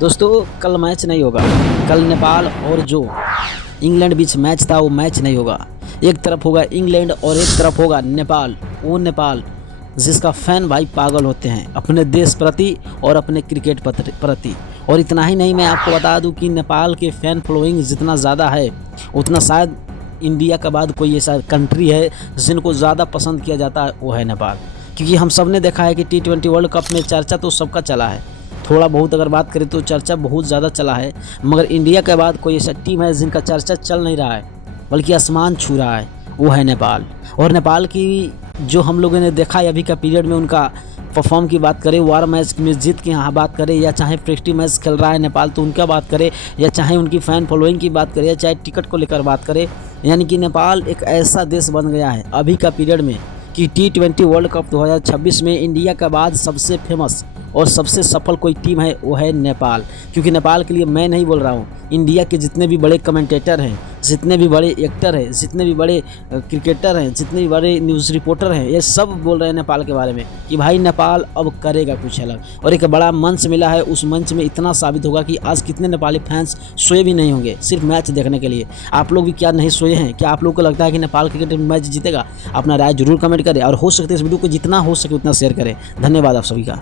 दोस्तों कल मैच नहीं होगा। कल नेपाल और जो इंग्लैंड बीच मैच था वो मैच नहीं होगा। एक तरफ होगा इंग्लैंड और एक तरफ होगा नेपाल। वो नेपाल जिसका फैन भाई पागल होते हैं अपने देश प्रति और अपने क्रिकेट प्रति। और इतना ही नहीं, मैं आपको बता दूं कि नेपाल के फ़ैन फॉलोइंग जितना ज़्यादा है उतना शायद इंडिया के बाद कोई ऐसा कंट्री है जिनको ज़्यादा पसंद किया जाता है, वो है नेपाल। क्योंकि हम सब ने देखा है कि T20 वर्ल्ड कप में चर्चा तो सबका चला है, थोड़ा बहुत अगर बात करें तो चर्चा बहुत ज़्यादा चला है, मगर इंडिया के बाद कोई ऐसा टीम है जिनका चर्चा चल नहीं रहा है बल्कि आसमान छू रहा है, वो है नेपाल। और नेपाल की जो हम लोगों ने देखा है अभी का पीरियड में उनका परफॉर्म की बात करें, वार मैच में जीत की यहाँ बात करें, या चाहे प्रेस्टीज मैच खेल रहा है नेपाल तो उनका बात करें, या चाहे उनकी फ़ैन फॉलोइंग की बात करें, या चाहे टिकट को लेकर बात करें, यानी कि नेपाल एक ऐसा देश बन गया है अभी का पीरियड में कि T20 वर्ल्ड कप 2026 में इंडिया के बाद सबसे फेमस और सबसे सफल कोई टीम है वो है नेपाल। क्योंकि नेपाल के लिए मैं नहीं बोल रहा हूँ, इंडिया के जितने भी बड़े कमेंटेटर हैं, जितने भी बड़े एक्टर हैं, जितने भी बड़े क्रिकेटर हैं, जितने भी बड़े न्यूज़ रिपोर्टर हैं, ये सब बोल रहे हैं नेपाल के बारे में कि भाई नेपाल अब करेगा कुछ अलग। और एक बड़ा मंच मिला है, उस मंच में इतना साबित होगा कि आज कितने नेपाली फैंस सोए भी नहीं होंगे सिर्फ मैच देखने के लिए। आप लोग भी क्या नहीं सोए हैं? क्या आप लोगों को लगता है कि नेपाल क्रिकेट मैच जीतेगा? अपना राय जरूर कमेंट करें और हो सकते इस वीडियो को जितना हो सके उतना शेयर करें। धन्यवाद आप सभी का।